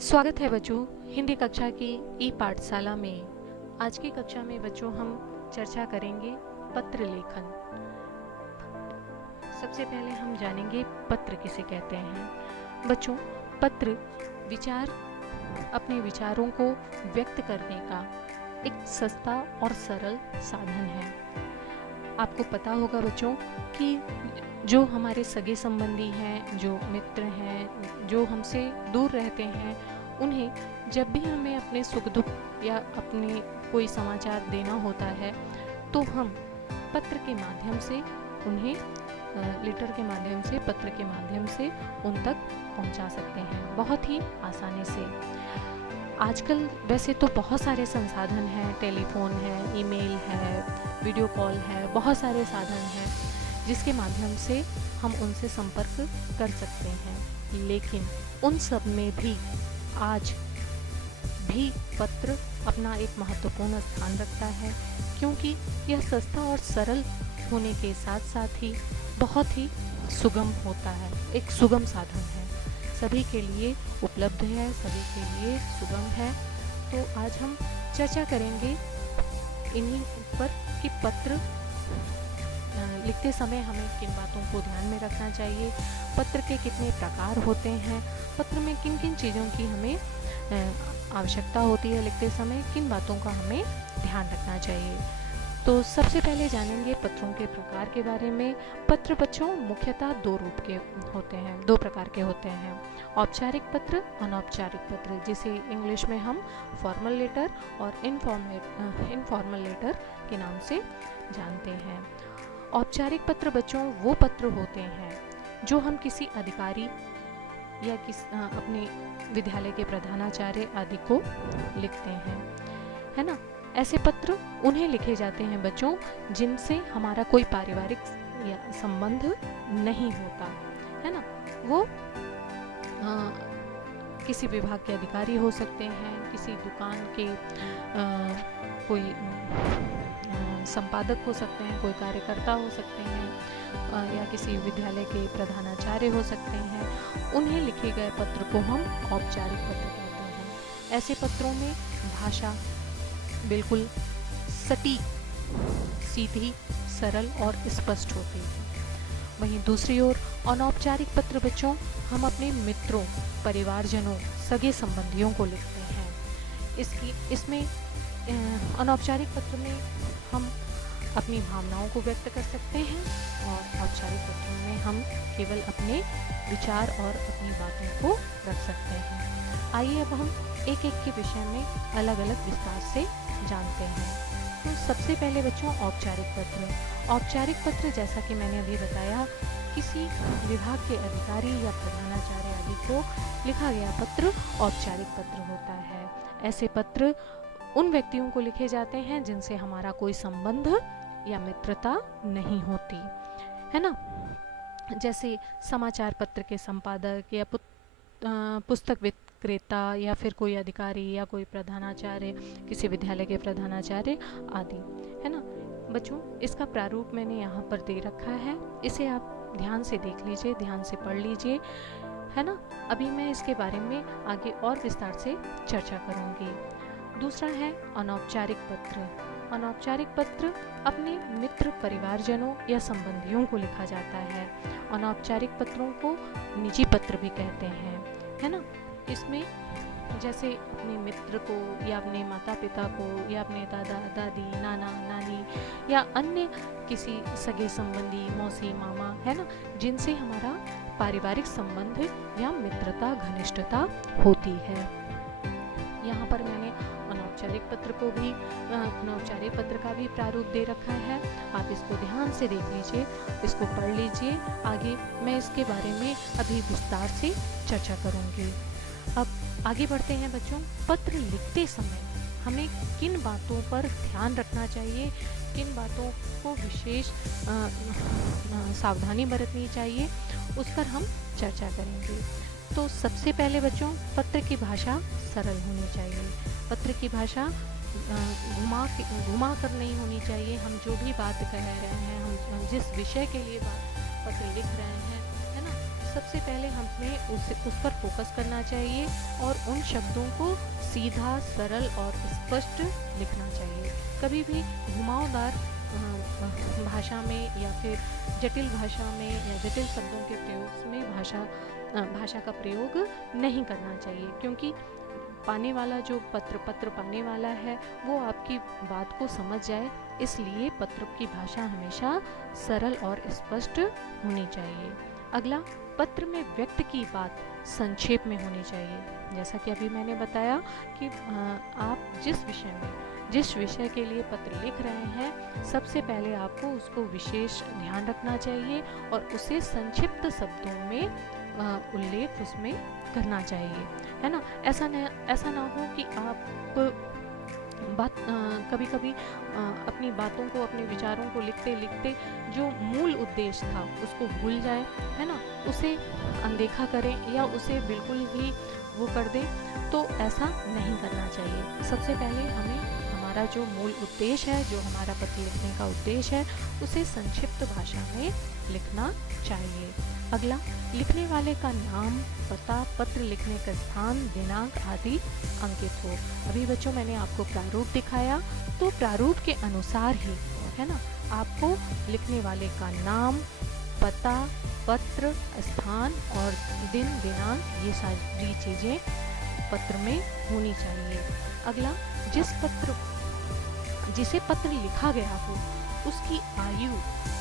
स्वागत है बच्चों हिंदी कक्षा की ई पाठशाला में। आज की कक्षा में बच्चों हम चर्चा करेंगे पत्र लेखन। सबसे पहले हम जानेंगे पत्र किसे कहते हैं। बच्चों, पत्र अपने विचारों को व्यक्त करने का एक सस्ता और सरल साधन है। आपको पता होगा बच्चों कि जो हमारे सगे संबंधी हैं, जो मित्र हैं, जो हमसे दूर रहते हैं, उन्हें जब भी हमें अपने सुख दुख या अपने कोई समाचार देना होता है तो हम पत्र के माध्यम से उन्हें लेटर के माध्यम से, पत्र के माध्यम से उन तक पहुंचा सकते हैं बहुत ही आसानी से। आजकल वैसे तो बहुत सारे संसाधन हैं, टेलीफोन है, ईमेल है, वीडियो कॉल है, बहुत सारे साधन हैं जिसके माध्यम से हम उनसे संपर्क कर सकते हैं। लेकिन उन सब में भी आज भी पत्र अपना एक महत्वपूर्ण स्थान रखता है, क्योंकि यह सस्ता और सरल होने के साथ साथ ही बहुत ही सुगम होता है, एक सुगम साधन है, सभी के लिए उपलब्ध है, सभी के लिए सुगम है। तो आज हम चर्चा करेंगे इन्हीं पर कि पत्र लिखते समय हमें किन बातों को ध्यान में रखना चाहिए, पत्र के कितने प्रकार होते हैं, पत्र में किन किन चीज़ों की हमें आवश्यकता होती है लिखते समय, किन बातों का हमें ध्यान रखना चाहिए। तो सबसे पहले जानेंगे पत्रों के प्रकार के बारे में। पत्र बच्चों मुख्यतः दो प्रकार के होते हैं। औपचारिक पत्र, अनौपचारिक पत्र, जिसे इंग्लिश में हम फॉर्मल लेटर और इनफॉर्मल लेटर के नाम से जानते हैं। औपचारिक पत्र बच्चों वो पत्र होते हैं जो हम किसी अधिकारी या अपने विद्यालय के प्रधानाचार्य आदि को लिखते हैं, है ना। ऐसे पत्र उन्हें लिखे जाते हैं बच्चों जिनसे हमारा कोई पारिवारिक या संबंध नहीं होता, है ना। वो किसी विभाग के अधिकारी हो सकते हैं, किसी दुकान के कोई संपादक हो सकते हैं, कोई कार्यकर्ता हो सकते हैं, या किसी विद्यालय के प्रधानाचार्य हो सकते हैं। उन्हें लिखे गए पत्र को हम औपचारिक पत्र कहते हैं। ऐसे पत्रों में भाषा बिल्कुल सटीक, सीधी, सरल और स्पष्ट होती है। वहीं दूसरी ओर अनौपचारिक पत्र बच्चों हम अपने मित्रों, परिवारजनों, सगे संबंधियों को लिखते हैं। इसमें अनौपचारिक पत्र में हम अपनी भावनाओं को व्यक्त कर सकते हैं और औपचारिक पत्रों में हम केवल अपने विचार और अपनी बातों को रख सकते हैं। आइए अब हम एक एक के विषय में अलग अलग विस्तार से जानते हैं। तो सबसे पहले बच्चों औपचारिक पत्र। औपचारिक पत्र, जैसा कि मैंने अभी बताया, किसी विभाग के अधिकारी या प्रधानाचार्य आदि को लिखा गया पत्र औपचारिक पत्र होता है। ऐसे पत्र उन व्यक्तियों को लिखे जाते हैं जिनसे हमारा कोई संबंध या मित्रता नहीं होती, है ना। जैसे समाचार पत्र के संपादक या पुस्तक विक्रेता या फिर कोई अधिकारी या कोई प्रधानाचार्य, किसी विद्यालय के प्रधानाचार्य आदि, है ना। बच्चों, इसका प्रारूप मैंने यहाँ पर दे रखा है, इसे आप ध्यान से देख लीजिए, ध्यान से पढ़ लीजिए, है ना। अभी मैं इसके बारे में आगे और विस्तार से चर्चा करूँगी। दूसरा है अनौपचारिक पत्र। अनौपचारिक पत्र अपने मित्र, परिवारजनों या संबंधियों को लिखा जाता है। अनौपचारिक पत्रों को निजी पत्र भी कहते हैं, है ना। इसमें जैसे अपने मित्र को या अपने माता पिता को या अपने दादा दादी, नाना नानी या अन्य किसी सगे संबंधी, मौसी मामा, है ना, जिनसे हमारा पारिवारिक संबंध या मित्रता, घनिष्ठता होती है। यहाँ पर मैंने अनौपचारिक पत्र का भी प्रारूप दे रखा है। आप इसको ध्यान से देख लीजिए, इसको पढ़ लीजिए। आगे मैं इसके बारे में अभी विस्तार से चर्चा करूँगी। अब आगे बढ़ते हैं बच्चों। पत्र लिखते समय हमें किन बातों पर ध्यान रखना चाहिए, किन बातों को विशेष सावधानी बरतनी चाहिए, उस पर हम चर्चा करेंगे। तो सबसे पहले बच्चों, पत्र की भाषा सरल होनी चाहिए। पत्र की भाषा घुमा कर नहीं होनी चाहिए। हम जो भी बात कह रहे हैं, हम जिस विषय के लिए पत्र लिख रहे हैं, है ना, सबसे पहले हमें उस पर फोकस करना चाहिए और उन शब्दों को सीधा, सरल और स्पष्ट लिखना चाहिए। कभी भी घुमावदार भाषा में या फिर जटिल भाषा में या जटिल शब्दों के प्रयोग में भाषा का प्रयोग नहीं करना चाहिए, क्योंकि पाने वाला जो पत्र पाने वाला है वो आपकी बात को समझ जाए, इसलिए पत्र की भाषा हमेशा सरल और स्पष्ट होनी चाहिए। अगला, पत्र में व्यक्त की बात संक्षेप में होनी चाहिए। जैसा कि अभी मैंने बताया कि आप जिस विषय के लिए पत्र लिख रहे हैं, सबसे पहले आपको उसको विशेष ध्यान रखना चाहिए और उसे संक्षिप्त शब्दों में उल्लेख उसमें करना चाहिए, है ना। ऐसा ना हो कि आप कभी कभी अपनी बातों को, अपने विचारों को लिखते लिखते जो मूल उद्देश्य था उसको भूल जाए, है ना, उसे अनदेखा करें या उसे बिल्कुल ही वो कर दें, तो ऐसा नहीं करना चाहिए। सबसे पहले हमें हमारा जो मूल उद्देश्य है, जो हमारा पत्र लिखने का उद्देश्य है, उसे संक्षिप्त भाषा में लिखना चाहिए। अगला, लिखने वाले का नाम, पता, पत्र लिखने का स्थान, दिनांक आदि अंकित हो। अभी बच्चों मैंने आपको प्रारूप दिखाया, तो प्रारूप के अनुसार ही, है ना, आपको लिखने वाले का नाम, पता, पत्र, स्थान और दिन, दिनांक, ये सारी चीज़ें पत्र में होनी चाहिए। अगला, जिसे पत्र लिखा गया हो उसकी आयु,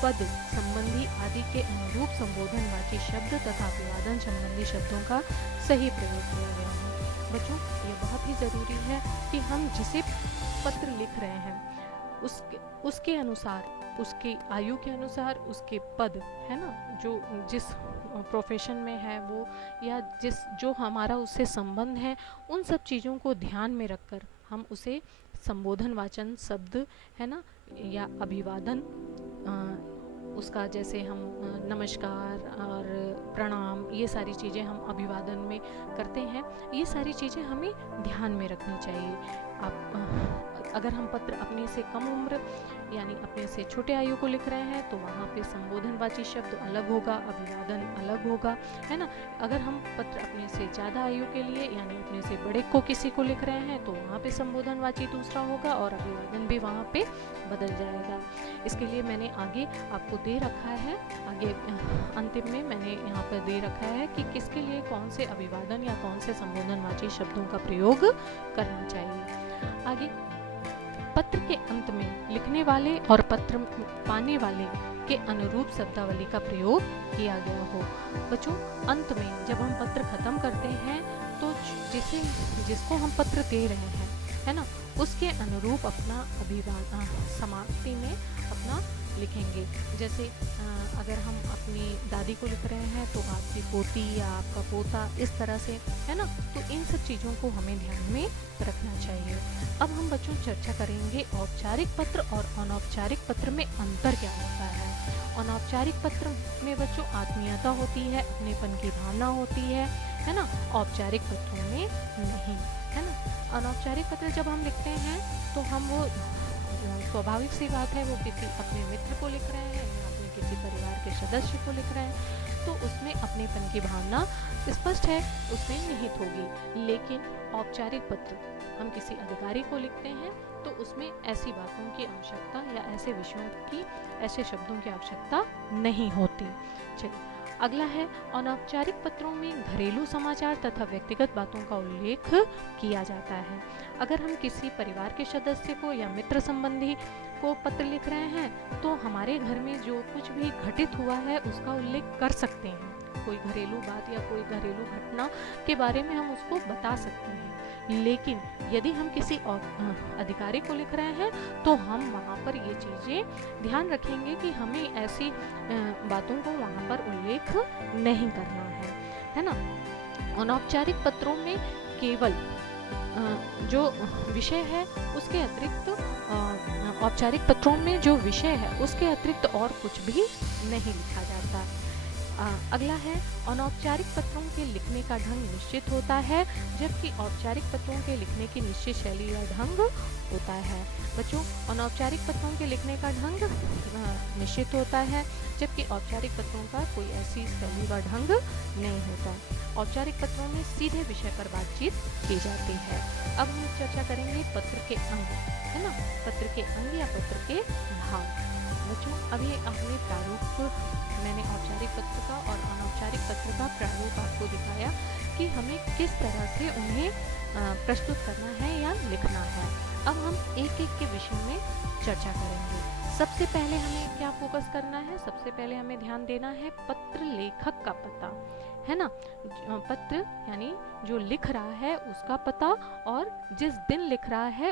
पद संबंधी आदि के अनुरूप संबोधनवाची शब्द तथा अभिवादन संबंधी शब्दों का सही प्रयोग किया गया है। बच्चों, ये बहुत ही ज़रूरी है कि हम जिसे पत्र लिख रहे हैं उसके अनुसार, उसकी आयु के अनुसार, उसके पद, है ना, जो जिस प्रोफेशन में है वो, या जो हमारा उससे संबंध है, उन सब चीज़ों को ध्यान में रखकर हम उसे संबोधन वाचन शब्द, है ना, या अभिवादन, उसका जैसे हम नमस्कार और प्रणाम, ये सारी चीज़ें हम अभिवादन में करते हैं, ये सारी चीज़ें हमें ध्यान में रखनी चाहिए। अगर हम पत्र अपने से कम उम्र यानी अपने से छोटे आयु को लिख रहे हैं तो वहाँ पे संबोधनवाची शब्द अलग होगा, अभिवादन अलग होगा, है ना। अगर हम पत्र अपने से ज़्यादा आयु के लिए यानी अपने से बड़े को किसी को लिख रहे हैं तो वहाँ पे संबोधनवाची दूसरा होगा और अभिवादन भी वहाँ पे बदल जाएगा। इसके लिए मैंने आगे आपको दे रखा है, आगे अंतिम में मैंने यहाँ पर दे रखा है कि किसके लिए कौन से अभिवादन या कौन से संबोधनवाची शब्दों का प्रयोग करना चाहिए। आगे, पत्र के अंत में लिखने वाले और पत्र पाने वाले के अनुरूप शब्दावली का प्रयोग किया गया हो। बच्चों, अंत में जब हम पत्र खत्म करते हैं तो जिसको हम पत्र दे रहे हैं, है ना, उसके अनुरूप अपना अभिवादन समाप्ति में अपना लिखेंगे। जैसे अगर हम अपनी दादी को लिख रहे हैं तो आपकी पोती या आपका पोता, इस तरह से, है ना, तो इन सब चीज़ों को हमें ध्यान में रखना चाहिए। अब हम बच्चों चर्चा करेंगे औपचारिक पत्र और अनौपचारिक पत्र में अंतर क्या होता है। अनौपचारिक पत्र में बच्चों आत्मीयता होती है, अपनेपन की भावना होती है ना, औपचारिक पत्रों में नहीं, है ना। अनौपचारिक पत्र जब हम लिखते हैं तो हम वो स्वाभाविक सी बात है, वो किसी अपने मित्र को लिख रहे हैं या अपने किसी परिवार के सदस्य को लिख रहे हैं, तो उसमें अपनेपन की भावना स्पष्ट है, उसमें निहित होगी। लेकिन औपचारिक पत्र हम किसी अधिकारी को लिखते हैं तो उसमें ऐसी बातों की आवश्यकता या ऐसे विषयों की, ऐसे शब्दों की आवश्यकता नहीं होती। चलिए, अगला है, अनौपचारिक पत्रों में घरेलू समाचार तथा व्यक्तिगत बातों का उल्लेख किया जाता है। अगर हम किसी परिवार के सदस्य को या मित्र संबंधी को पत्र लिख रहे हैं तो हमारे घर में जो कुछ भी घटित हुआ है उसका उल्लेख कर सकते हैं। कोई घरेलू बात या कोई घरेलू घटना के बारे में हम उसको बता सकते हैं। लेकिन यदि हम किसी अधिकारी को लिख रहे हैं तो हम वहाँ पर ये चीज़ें ध्यान रखेंगे कि हमें ऐसी बातों को वहाँ पर उल्लेख नहीं करना है ना। अनौपचारिक पत्रों में केवल जो विषय है उसके अतिरिक्त, औपचारिक पत्रों में जो विषय है उसके अतिरिक्त और कुछ भी नहीं लिखा जाता। अगला है, अनौपचारिक पत्रों के लिखने का ढंग निश्चित होता है, जबकि औपचारिक पत्रों के लिखने की निश्चित शैली या ढंग होता है। बच्चों, अनौपचारिक पत्रों के लिखने का ढंग निश्चित होता है, जबकि औपचारिक पत्रों का कोई ऐसी शैली व ढंग नहीं होता। औपचारिक पत्रों में सीधे विषय पर बातचीत की जाती है। अब हम चर्चा करेंगे पत्र के अंग, है ना, पत्र के अंग या पत्र के भाग। बच्चों, अभी आपने प्रारूप, मैंने औपचारिक पत्र का और अनौपचारिक पत्र का प्रारूप आपको दिखाया कि हमें किस तरह से उन्हें प्रस्तुत करना है या लिखना है। अब हम एक एक के विषय में चर्चा करेंगे। सबसे पहले हमें क्या फोकस करना है? सबसे पहले हमें ध्यान देना है पत्र लेखक का पता, है ना। पत्र यानी जो लिख रहा है उसका पता, और जिस दिन लिख रहा है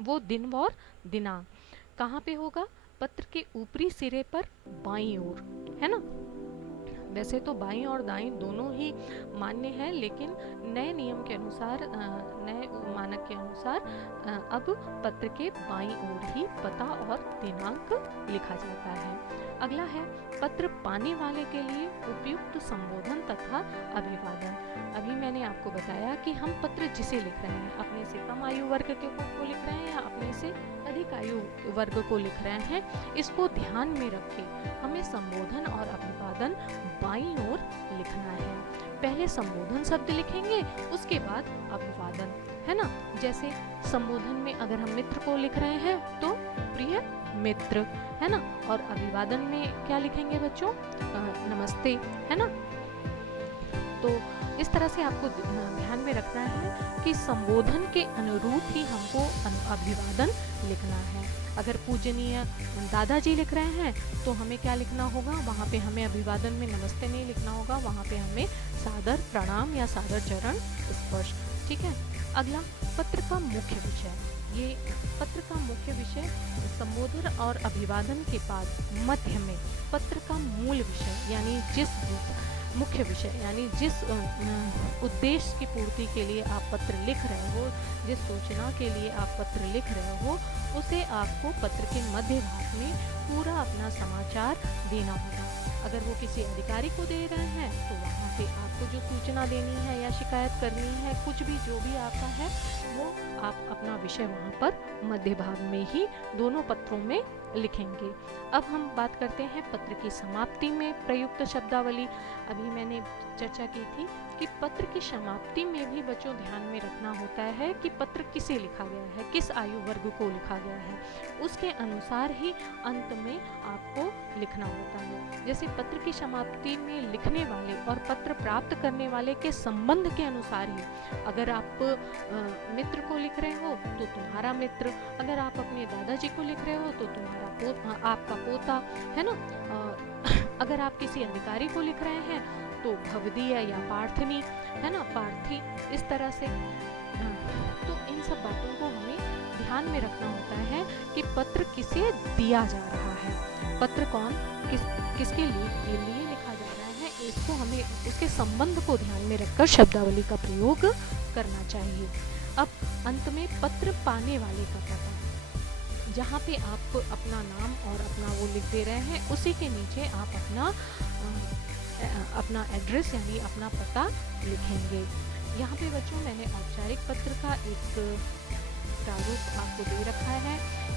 वो दिन और दिनांक कहाँ पे होगा? पत्र के ऊपरी सिरे पर बाईं ओर, है ना। वैसे तो बाईं और दाईं दोनों ही मान्य है, लेकिन नए नियम के अनुसार, नए मानक के अनुसार अब पत्र के बाईं ओर ही पता और दिनांक लिखा जाता है। अगला है पत्र पाने वाले के लिए उपयुक्त संबोधन तथा अभिवादन। अभी मैंने आपको बताया कि हम पत्र जिसे लिख रहे हैं, अपने से कम आयु वर्ग के को लिख रहे हैं या अपने से अधिक आयु वर्ग को लिख रहे हैं, इसको ध्यान में रखें हमें संबोधन और अभिवादन बाईं ओर लिखना है। पहले संबोधन शब्द लिखेंगे, उसके बाद अभिवादन, है ना। जैसे संबोधन में अगर हम मित्र को लिख रहे हैं तो प्रिय मित्र, है ना, और अभिवादन में क्या लिखेंगे बच्चों? नमस्ते, है ना। तो इस तरह से आपको ध्यान में रखना है कि संबोधन के अनुरूप ही हमको अभिवादन लिखना है। अगर पूजनीय दादाजी लिख रहे हैं तो हमें क्या लिखना होगा? वहाँ पे हमें अभिवादन में नमस्ते नहीं लिखना होगा, वहाँ पे हमें सादर प्रणाम या सादर चरण स्पर्श, ठीक है। अगला पत्र का मुख्य विषय। ये पत्र का मुख्य विषय संबोधन और अभिवादन के बाद मध्य में पत्र का मूल विषय यानी जिस मुख्य विषय यानी जिस उद्देश्य की पूर्ति के लिए आप पत्र लिख रहे हो, जिस सूचना के लिए आप पत्र लिख रहे हो, उसे आपको पत्र के मध्य भाग में पूरा अपना समाचार देना होगा। अगर वो किसी अधिकारी को दे रहे हैं तो वहाँ पे आपको जो सूचना देनी है या शिकायत करनी है, कुछ भी जो भी आपका है, वो आप अपना विषय वहाँ पर मध्य भाग में ही दोनों पत्रों में लिखेंगे। अब हम बात करते हैं पत्र की समाप्ति में प्रयुक्त शब्दावली। अभी मैंने चर्चा की थी कि पत्र की समाप्ति में भी बच्चों ध्यान में रखना होता है कि पत्र किसे लिखा गया है, किस आयु वर्ग को लिखा गया है, उसके अनुसार ही अंत में आपको लिखना होता है। जैसे पत्र की समाप्ति में लिखने वाले और पत्र प्राप्त करने वाले के संबंध के अनुसार ही, अगर आप मित्र को लिख रहे हो तो तुम्हारा मित्र, अगर आप अपने दादाजी को लिख रहे हो तो तुम्हारा आपका पोता, है ना। अगर आप किसी अधिकारी को लिख रहे हैं तो भवदीय या पार्थनी, है ना, पार्थी, इस तरह से। तो इन सब बातों को हमें ध्यान में रखना होता है कि पत्र किसे दिया जा रहा है, पत्र कौन किसके लिए लिखा जा रहा है, इसको हमें उसके संबंध को ध्यान में रखकर शब्दावली का प्रयोग करना चाहिए। अब अंत में पत्र पाने वाले का पता, जहाँ पे आप अपना नाम और अपना वो लिख दे रहे हैं, उसी के नीचे आप अपना एड्रेस यानी अपना पता लिखेंगे। यहाँ पे बच्चों मैंने औपचारिक पत्र का एक प्रारूप आपको दे रखा है,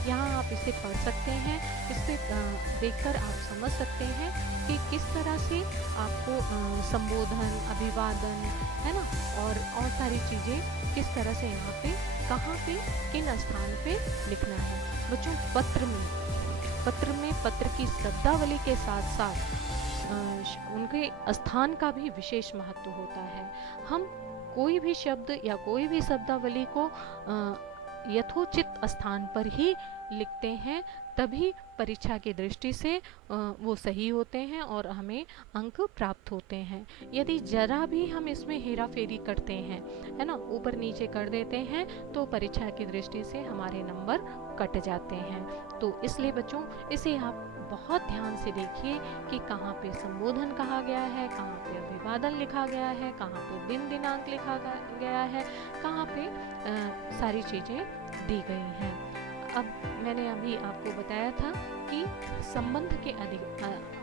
यहाँ आप इसे पढ़ सकते हैं, इससे देखकर आप समझ सकते हैं कि किस तरह से आपको संबोधन, अभिवादन, है ना, और सारी चीज़ें किस तरह से यहाँ पे कहाँ पे किन स्थान पे लिखना है। बच्चों पत्र में पत्र की शब्दावली के साथ साथ उनके स्थान का भी विशेष महत्व होता है। हम कोई भी शब्द या कोई भी शब्दावली को यथोचित स्थान पर ही लिखते हैं, तभी परीक्षा की दृष्टि से वो सही होते हैं और हमें अंक प्राप्त होते हैं। यदि जरा भी हम इसमें हेरा फेरी करते हैं, है ना, ऊपर नीचे कर देते हैं, तो परीक्षा की दृष्टि से हमारे नंबर कट जाते हैं। तो इसलिए बच्चों इसे आप बहुत ध्यान से देखिए कि कहाँ पे संबोधन कहा गया है, कहाँ पे अभिवादन लिखा गया है, कहाँ पे दिन दिनांक लिखा गया है, कहाँ पे सारी चीज़ें दी गई हैं। अब मैंने अभी आपको बताया था कि संबंध के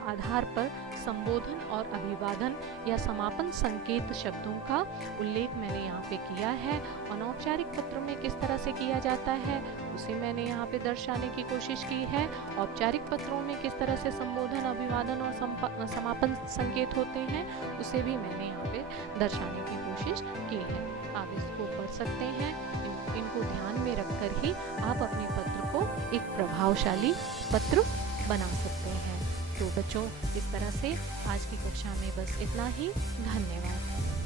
आधार पर संबोधन और अभिवादन या समापन संकेत शब्दों का उल्लेख मैंने यहाँ पे किया है। अनौपचारिक पत्रों में किस तरह से किया जाता है उसे मैंने यहाँ पे दर्शाने की कोशिश की है। औपचारिक पत्रों में किस तरह से संबोधन, अभिवादन और समापन संकेत होते हैं उसे भी मैंने यहाँ पे दर्शाने की कोशिश की है। आप इसको पढ़ सकते हैं। इनको ध्यान में रखकर ही आप अपने पत्र को एक प्रभावशाली पत्र बना सकते हैं। तो बच्चों, इस तरह से आज की कक्षा में बस इतना ही। धन्यवाद।